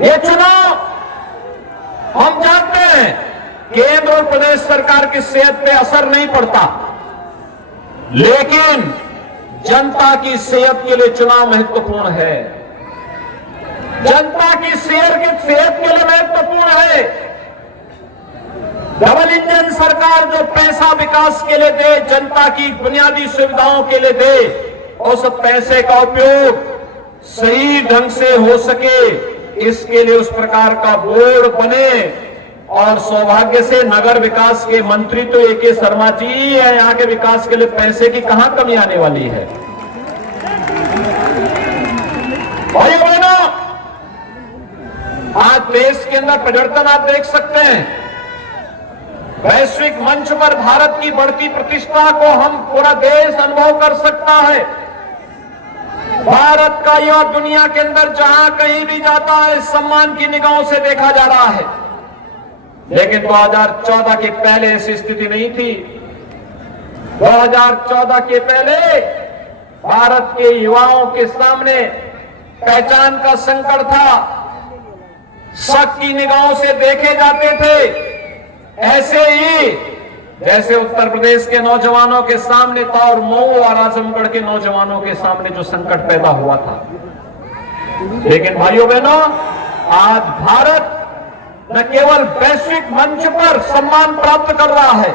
ये चुनाव हम जानते हैं केंद्र और प्रदेश सरकार की सेहत पे असर नहीं पड़ता, लेकिन जनता की सेहत के लिए चुनाव महत्वपूर्ण है। जनता की सेहत के लिए महत्वपूर्ण है। डबल इंजन सरकार जो पैसा विकास के लिए दे, जनता की बुनियादी सुविधाओं के लिए दे, उस पैसे का उपयोग सही ढंग से हो सके, इसके लिए उस प्रकार का बोर्ड बने। और सौभाग्य से नगर विकास के मंत्री तो ए.के. शर्मा जी ही है। यहां के विकास के लिए पैसे की कहां कमी आने वाली है। भाइयों बहनों, आज देश के अंदर परिवर्तन आप देख सकते हैं। वैश्विक मंच पर भारत की बढ़ती प्रतिष्ठा को हम पूरा देश अनुभव कर सकता है। भारत का युवा दुनिया के अंदर जहां कहीं भी जाता है, सम्मान की निगाहों से देखा जा रहा है। लेकिन 2014 के पहले ऐसी स्थिति नहीं थी। 2014 के पहले भारत के युवाओं के सामने पहचान का संकट था। शक की निगाहों से देखे जाते थे। ऐसे ही जैसे उत्तर प्रदेश के नौजवानों के सामने था और मऊ और आजमगढ़ के नौजवानों के सामने जो संकट पैदा हुआ था। लेकिन भाइयों बहनों, आज भारत न केवल वैश्विक मंच पर सम्मान प्राप्त कर रहा है,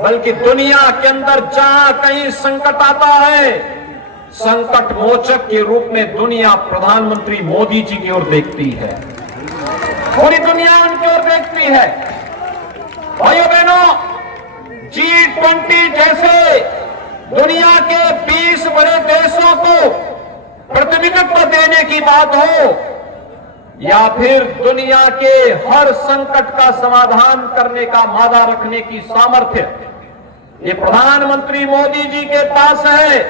बल्कि दुनिया के अंदर जहां कहीं संकट आता है, संकट मोचक के रूप में दुनिया प्रधानमंत्री मोदी जी की ओर देखती है। पूरी दुनिया उनकी ओर देखती है। भाइयों बहनों, G20 जैसे दुनिया के 20 बड़े देशों को प्रतिनिधित्व देने की बात हो, या फिर दुनिया के हर संकट का समाधान करने का मादा रखने की सामर्थ्य ये प्रधानमंत्री मोदी जी के पास है।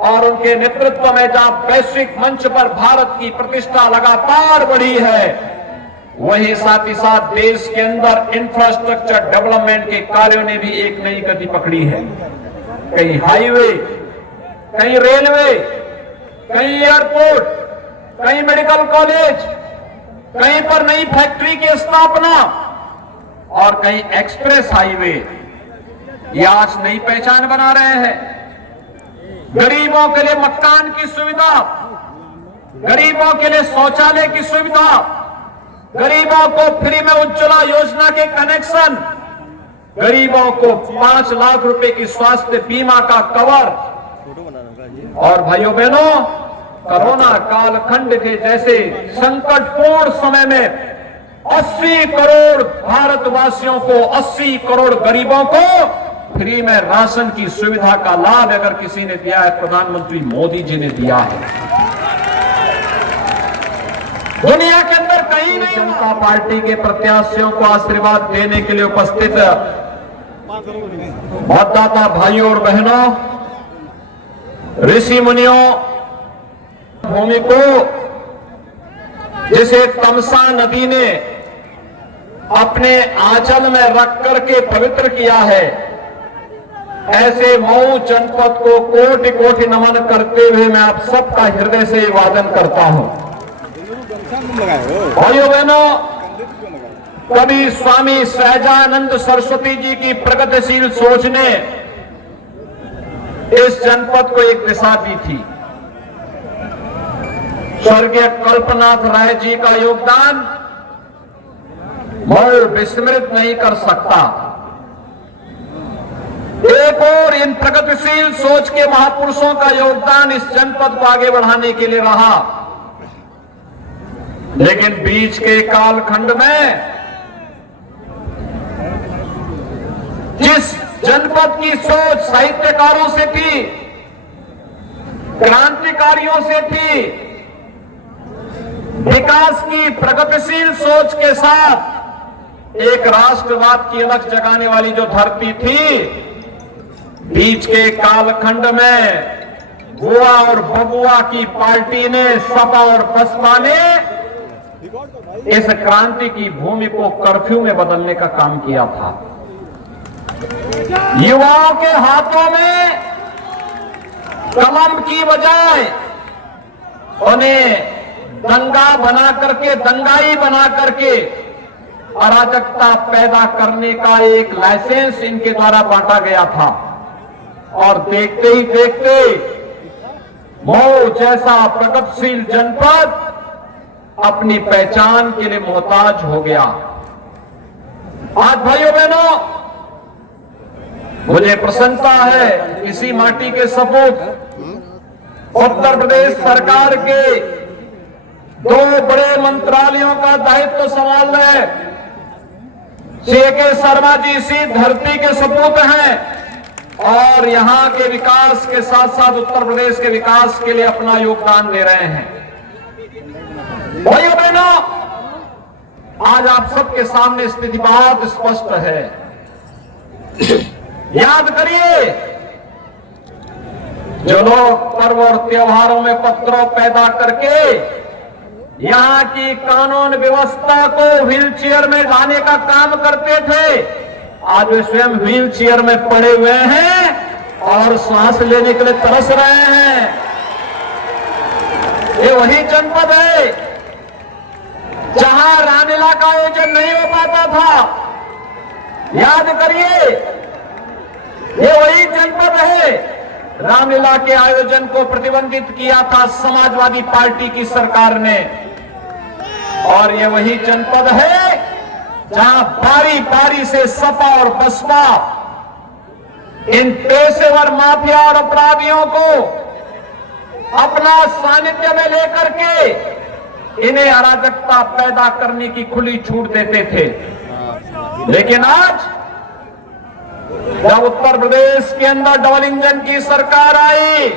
और उनके नेतृत्व में जहां वैश्विक मंच पर भारत की प्रतिष्ठा लगातार बढ़ी है, वहीं साथ ही साथ देश के अंदर इंफ्रास्ट्रक्चर डेवलपमेंट के कार्यों ने भी एक नई गति पकड़ी है। कहीं हाईवे, कहीं रेलवे, कहीं एयरपोर्ट, कहीं मेडिकल कॉलेज, कहीं पर नई फैक्ट्री की स्थापना और कहीं एक्सप्रेस हाईवे, ये आज नई पहचान बना रहे हैं। गरीबों के लिए मकान की सुविधा, गरीबों के लिए शौचालय की सुविधा, गरीबों को फ्री में उज्ज्वला योजना के कनेक्शन, गरीबों को 5 लाख रुपए की स्वास्थ्य बीमा का कवर। और भाइयों बहनों, कोरोना कालखंड के जैसे संकटपूर्ण समय में 80 करोड़ भारतवासियों को, 80 करोड़ गरीबों को फ्री में राशन की सुविधा का लाभ अगर किसी ने दिया है, प्रधानमंत्री मोदी जी ने दिया है। दुनिया के अंदर कहीं नहीं। जनता पार्टी के प्रत्याशियों को आशीर्वाद देने के लिए उपस्थित मतदाता भाइयों और बहनों, ऋषि मुनियों, भूमि को जिसे तमसा नदी ने अपने आंचल में रख करके पवित्र किया है, ऐसे मऊ जनपद को कोटि कोटि नमन करते हुए मैं आप सबका हृदय से वादन करता हूं। भाइयों बहनों, कभी स्वामी सहजानंद सरस्वती जी की प्रगतिशील सोच ने इस जनपद को एक दिशा दी थी। स्वर्गीय कल्पनाथ राय जी का योगदान मैं विस्मृत नहीं कर सकता। एक और इन प्रगतिशील सोच के महापुरुषों का योगदान इस जनपद को आगे बढ़ाने के लिए रहा। लेकिन बीच के कालखंड में जिस जनपद की सोच साहित्यकारों से थी, क्रांतिकारियों से थी, विकास की प्रगतिशील सोच के साथ एक राष्ट्रवाद की अलख जगाने वाली जो धरती थी, बीच के कालखंड में बुआ और बबुआ की पार्टी ने, सपा और बसपा ने इस क्रांति की भूमि को कर्फ्यू में बदलने का काम किया था। युवाओं के हाथों में कलम की बजाय उन्हें दंगा बना करके, दंगाई बना करके अराजकता पैदा करने का एक लाइसेंस इनके द्वारा बांटा गया था। और देखते ही देखते मऊ जैसा प्रगतिशील जनपद अपनी पहचान के लिए मोहताज हो गया। आज भाइयों बहनों, मुझे प्रसन्नता है इसी माटी के सपूत उत्तर प्रदेश सरकार के 2 बड़े मंत्रालयों का दायित्व संभाल रहे श्री के शर्मा जी इसी धरती के सपूत हैं और यहां के विकास के साथ साथ उत्तर प्रदेश के विकास के लिए अपना योगदान दे रहे हैं। भाइयों बहनों, आज आप सबके सामने स्थिति बहुत स्पष्ट है। याद करिए, जो लोग पर्व और त्योहारों में पत्रों पैदा करके यहां की कानून व्यवस्था को व्हीलचेयर में लाने का काम करते थे, आज वे स्वयं व्हीलचेयर में पड़े हुए हैं और सांस लेने के लिए तरस रहे हैं। ये वही जनपद है जहां रामलीला का आयोजन नहीं हो पाता था। याद करिए, ये वही जनपद है, रामलीला के आयोजन को प्रतिबंधित किया था समाजवादी पार्टी की सरकार ने। और ये वही जनपद है जहां बारी बारी से सपा और बसपा इन पेशेवर माफिया और अपराधियों को अपना सानिध्य में लेकर के इन्हें अराजकता पैदा करने की खुली छूट देते थे। लेकिन आज जब उत्तर प्रदेश के अंदर डबल इंजन की सरकार आई,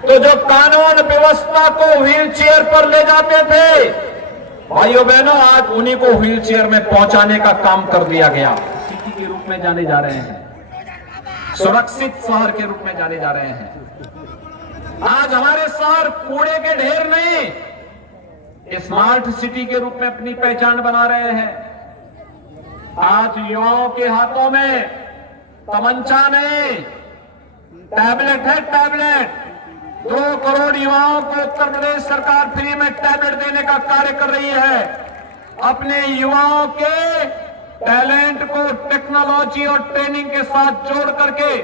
तो जो कानून व्यवस्था को व्हीलचेयर पर ले जाते थे, भाइयों बहनों, आज उन्हीं को व्हीलचेयर में पहुंचाने का काम कर दिया गया। सिटी के रूप में जाने जा रहे हैं, सुरक्षित शहर के रूप में जाने जा रहे हैं। आज हमारे शहर कूड़े के ढेर नहीं, स्मार्ट सिटी के रूप में अपनी पहचान बना रहे हैं। आज युवाओं के हाथों में तमंचा नहीं, टैबलेट है, टैबलेट। 2 करोड़ युवाओं को उत्तर प्रदेश सरकार फ्री में टैबलेट देने का कार्य कर रही है। अपने युवाओं के टैलेंट को टेक्नोलॉजी और ट्रेनिंग के साथ जोड़ करके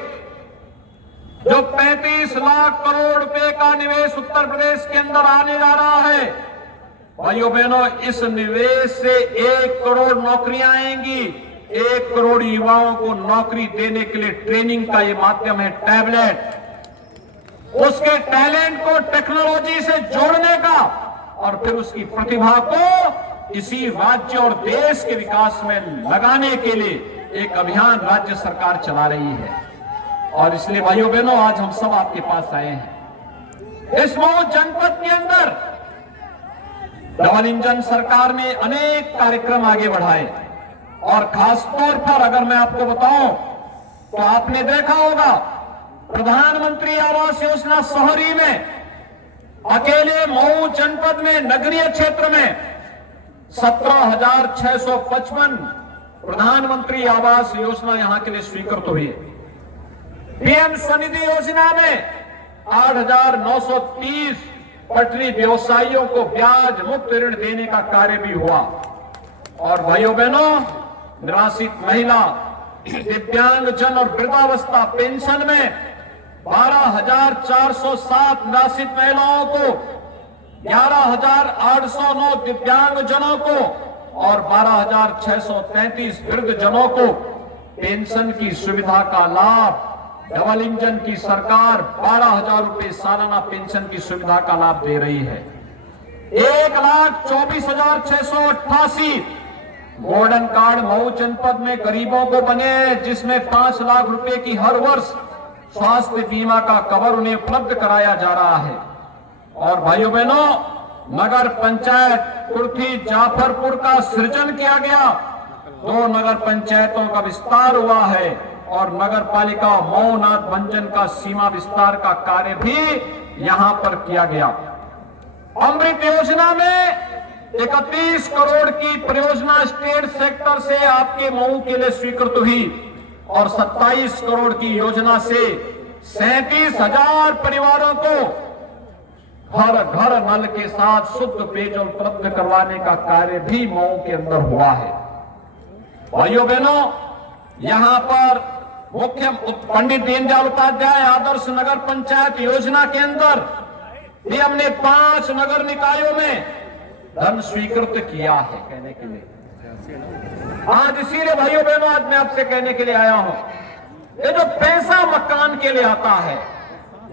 जो 35 लाख करोड़ रुपए का निवेश उत्तर प्रदेश के अंदर आने जा रहा है, भाइयों बहनों, इस निवेश से 1 करोड़ नौकरियां आएंगी। 1 करोड़ युवाओं को नौकरी देने के लिए ट्रेनिंग का ये माध्यम है टैबलेट। उसके टैलेंट को टेक्नोलॉजी से जोड़ने का और फिर उसकी प्रतिभा को इसी राज्य और देश के विकास में लगाने के लिए एक अभियान राज्य सरकार चला रही है। और इसलिए भाइयों बहनों, आज हम सब आपके पास आए हैं। इस मऊ जनपद के अंदर डबल इंजन सरकार ने अनेक कार्यक्रम आगे बढ़ाए और खासतौर पर अगर मैं आपको बताऊं तो आपने देखा होगा प्रधानमंत्री आवास योजना शहरी में अकेले मऊ जनपद में नगरीय क्षेत्र में 17,655 प्रधानमंत्री आवास योजना यहां के लिए स्वीकृत हुई। पीएम स्वनिधि योजना में 8,930 पटरी व्यवसायियों को ब्याज मुक्त ऋण देने का कार्य भी हुआ। और भाइयों बहनों, निराश्रित महिला, दिव्यांगजन और वृद्धावस्था पेंशन में 12,407 निराश्रित महिलाओं को, 11,809 दिव्यांगजनों को और 12,633 वृद्धजनों को पेंशन की सुविधा का लाभ डबल इंजन की सरकार 12,000 रुपए सालाना पेंशन की सुविधा का लाभ दे रही है। 1,24,688 गोल्डन कार्ड मऊ जनपद में गरीबों को बने, जिसमें 5 लाख रुपए की हर वर्ष स्वास्थ्य बीमा का कवर उन्हें उपलब्ध कराया जा रहा है। और भाइयों बहनों, नगर पंचायत कुर्थी जाफरपुर का सृजन किया गया, 2 नगर पंचायतों का विस्तार हुआ है और नगर पालिका मऊ नाथ भंजन का सीमा विस्तार का कार्य भी यहां पर किया गया। अमृत योजना में 31 करोड़ की परियोजना स्टेट सेक्टर से आपके मऊ के लिए स्वीकृत हुई और 27 करोड़ की योजना से 37,000 परिवारों को हर घर नल के साथ शुद्ध पेयजल उपलब्ध करवाने का कार्य भी मऊ के अंदर हुआ है। भाइयों बहनों, यहां पर मुख्य पंडित दीनदयाल उपाध्याय आदर्श नगर पंचायत योजना के अंदर भी हमने 5 नगर निकायों में धन स्वीकृत किया है कहने के लिए। आज इसीलिए भाइयों बहनों, आज मैं आपसे कहने के लिए आया हूं, ये जो पैसा मकान के लिए आता है,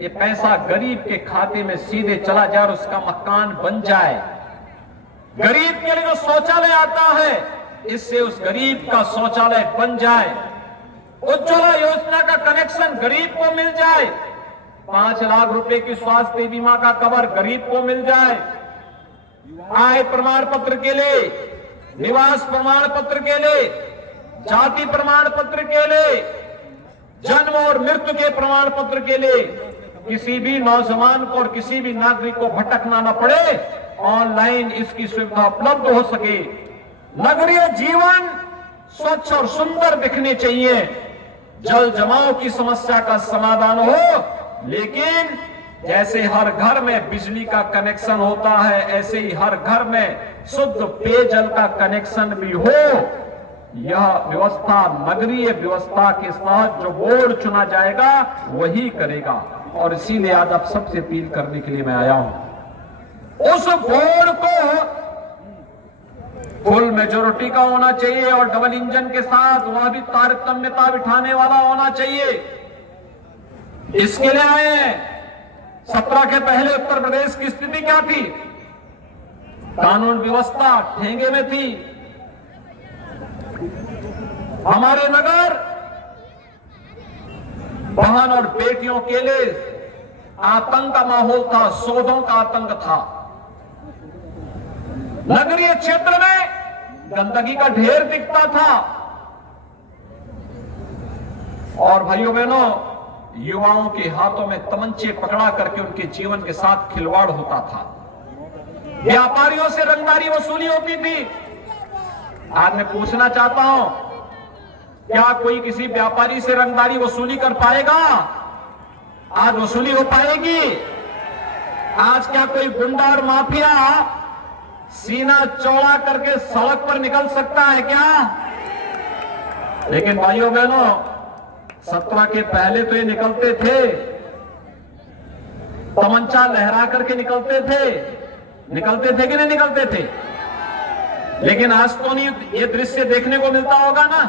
ये पैसा गरीब के खाते में सीधे चला जाए और उसका मकान बन जाए। गरीब के लिए जो शौचालय आता है, इससे उस गरीब का शौचालय बन जाए। उज्ज्वला योजना का कनेक्शन गरीब को मिल जाए। 5 लाख रुपए की स्वास्थ्य बीमा का कवर गरीब को मिल जाए। आय प्रमाण पत्र के लिए, निवास प्रमाण पत्र के लिए, जाति प्रमाण पत्र के लिए, जन्म और मृत्यु के प्रमाण पत्र के लिए किसी भी नौजवान को और किसी भी नागरिक को भटकना न पड़े, ऑनलाइन इसकी सुविधा उपलब्ध हो सके। नगरीय जीवन स्वच्छ और सुंदर दिखने चाहिए। जल जमाव की समस्या का समाधान हो, लेकिन जैसे हर घर में बिजली का कनेक्शन होता है, ऐसे ही हर घर में शुद्ध पेयजल का कनेक्शन भी हो। यह व्यवस्था नगरीय व्यवस्था के साथ जो बोर्ड चुना जाएगा वही करेगा। और इसीलिए आज आप सबसे अपील करने के लिए मैं आया हूं, उस बोर्ड को फुल मेजोरिटी का होना चाहिए और डबल इंजन के साथ वह भी तारतम्यता बिठाने वाला होना चाहिए। इसके लिए आए हैं। 17 के पहले उत्तर प्रदेश की स्थिति क्या थी? कानून व्यवस्था ठेंगे में थी। हमारे नगर बहन और बेटियों के लिए आतंक का माहौल था, शोधों का आतंक था। नगरीय क्षेत्र में गंदगी का ढेर दिखता था। और भाइयों बहनों, युवाओं के हाथों में तमंचे पकड़ा करके उनके जीवन के साथ खिलवाड़ होता था। व्यापारियों से रंगदारी वसूली होती थी। आज मैं पूछना चाहता हूं, क्या कोई किसी व्यापारी से रंगदारी वसूली कर पाएगा? आज वसूली हो पाएगी? आज क्या कोई गुंडा और माफिया सीना चौड़ा करके सड़क पर निकल सकता है क्या? लेकिन भाइयों बहनों, 17 के पहले तो ये निकलते थे, तमंचा लहरा करके निकलते थे कि नहीं निकलते थे? लेकिन आज तो नहीं ये दृश्य देखने को मिलता होगा ना।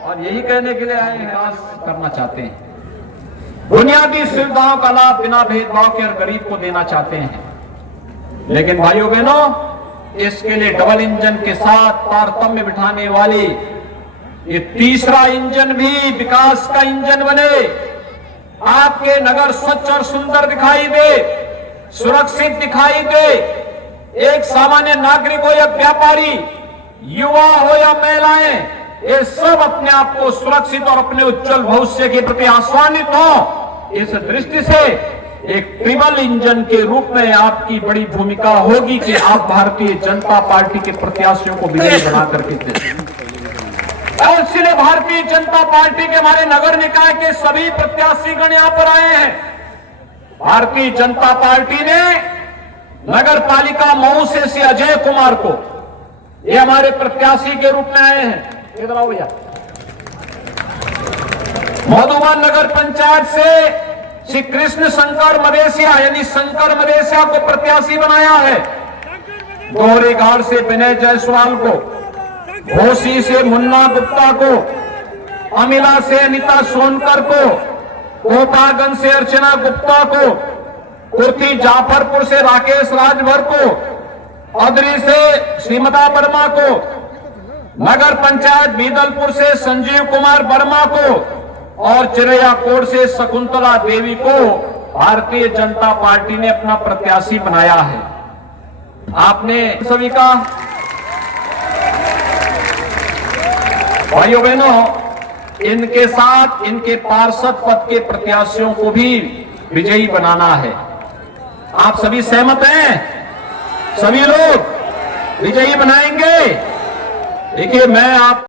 और यही कहने के लिए आए हैं, आज करना चाहते हैं, बुनियादी सुविधाओं का लाभ बिना भेदभाव के और गरीब को देना चाहते हैं। लेकिन भाइयों बहनों, इसके लिए डबल इंजन के साथ तारतम्य बिठाने वाली ये तीसरा इंजन भी विकास का इंजन बने। आपके नगर स्वच्छ और सुंदर दिखाई दे, सुरक्षित दिखाई दे। एक सामान्य नागरिक हो या व्यापारी, युवा हो या महिलाएं, ये सब अपने आप को सुरक्षित और अपने उज्जवल भविष्य के प्रति आश्वानित हो। इस दृष्टि से एक ट्रिपल इंजन के रूप में आपकी बड़ी भूमिका होगी कि आप भारतीय जनता पार्टी के प्रत्याशियों को विजयी बना करके दें। और इसलिए भारतीय जनता पार्टी के हमारे नगर निकाय के सभी प्रत्याशीगण यहां पर आए हैं। भारतीय जनता पार्टी ने नगर पालिका मऊ से अजय कुमार को ये हमारे प्रत्याशी के रूप में आए हैं। इधर आओ भैया। मधुबन नगर पंचायत से श्री कृष्ण शंकर मदेसिया यानी शंकर मदेसिया को प्रत्याशी बनाया है। दोहरे घाट से विनय जायसवाल को, घोसी से मुन्ना गुप्ता को, अमिला से अनिता सोनकर को, कोपागंज से अर्चना गुप्ता को, कुर्ती जाफरपुर से राकेश राजभर को, अदरी से श्रीमता वर्मा को, नगर पंचायत बीदलपुर से संजीव कुमार वर्मा को और चिरैया कोट से शकुंतला देवी को भारतीय जनता पार्टी ने अपना प्रत्याशी बनाया है। आपने सभी का भाइयों बहनों, इनके साथ इनके पार्षद पद के प्रत्याशियों को भी विजयी बनाना है। आप सभी सहमत हैं? सभी लोग विजयी बनाएंगे? देखिए, मैं आप